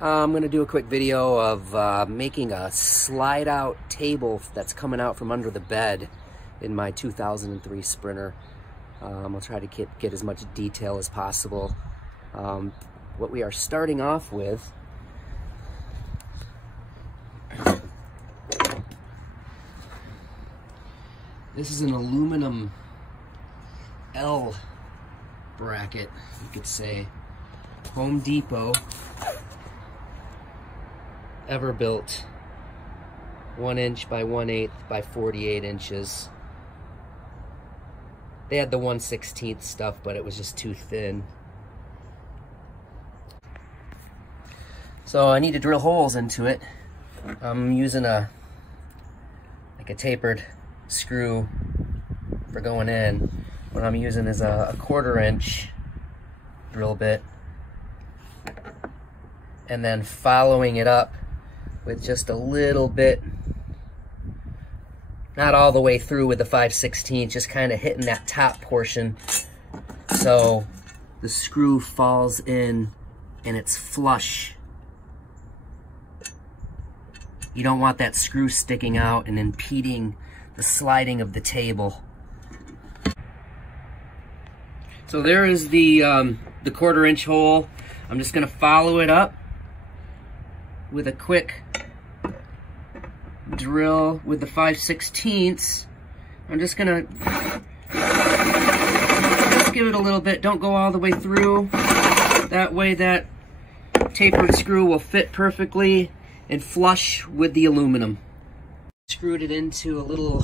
I'm going to do a quick video of making a slide-out table that's coming out from under the bed in my 2003 Sprinter. I'll try to get as much detail as possible. What we are starting off with this is an aluminum L bracket, you could say. Home Depot, Everbuilt, 1 inch by 1/8 by 48 inches. They had the 1/16 stuff, but it was just too thin. So I need to drill holes into it. I'm using a tapered screw for going in. What I'm using is a 1/4 inch drill bit, and then following it up with just a little bit, not all the way through with the 5/16, just kind of hitting that top portion so the screw falls in and it's flush. You don't want that screw sticking out and impeding the sliding of the table. So there is the 1/4 inch hole. I'm just gonna follow it up with a quick drill with the 5/16. I'm just gonna just give it a little bit. Don't go all the way through. That way that tapered screw will fit perfectly and flush with the aluminum. Screwed it into a little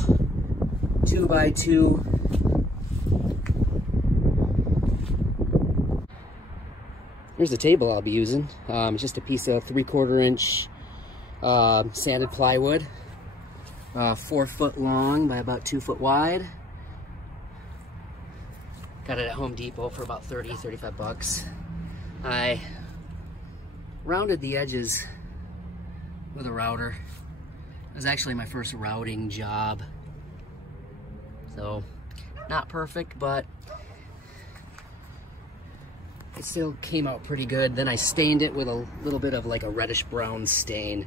2x2 Here's the table I'll be using. It's just a piece of 3/4 inch sanded plywood, 4 foot long by about 2 foot wide. Got it at Home Depot for about 35 bucks. I rounded the edges with a router. It was actually my first routing job. So, not perfect, but it still came out pretty good. Then I stained it with a little bit of like a reddish brown stain.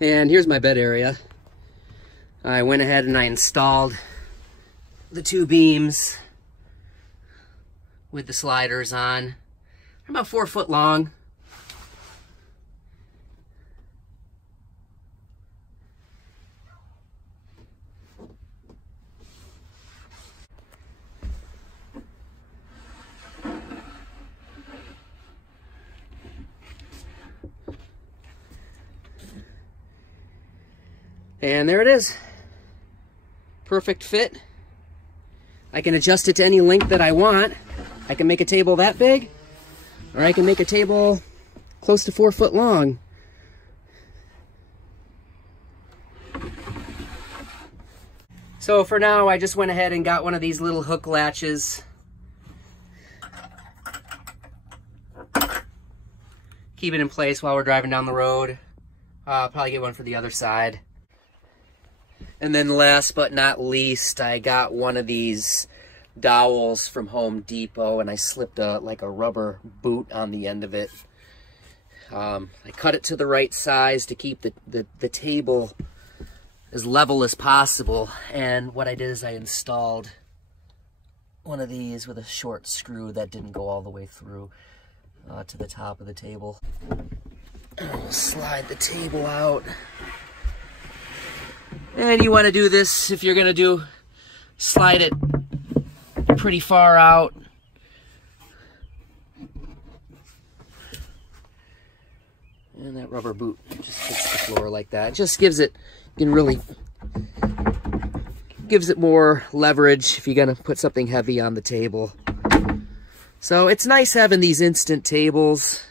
And here's my bed area. I went ahead and I installed the 2 beams with the sliders on. They're about 4 foot long. And there it is. Perfect fit. I can adjust it to any length that I want. I can make a table that big, or I can make a table close to 4 foot long. So for now, I just went ahead and got one of these little hook latches. Keep it in place while we're driving down the road. I'll probably get one for the other side. And then last but not least, I got one of these dowels from Home Depot, and I slipped like a rubber boot on the end of it. I cut it to the right size to keep the table as level as possible. And what I did is I installed one of these with a short screw that didn't go all the way through to the top of the table. I'll slide the table out. And you want to do this if you're going to slide it pretty far out. And that rubber boot just hits the floor like that. It just gives it, gives it more leverage if you're going to put something heavy on the table. So it's nice having these instant tables.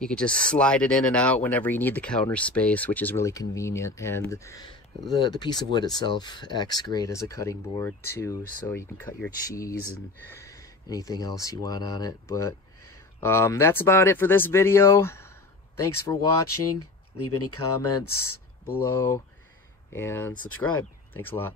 You could just slide it in and out whenever you need the counter space, which is really convenient. And the piece of wood itself acts great as a cutting board too, so you can cut your cheese and anything else you want on it. But that's about it for this video. Thanks for watching. Leave any comments below and subscribe. Thanks a lot.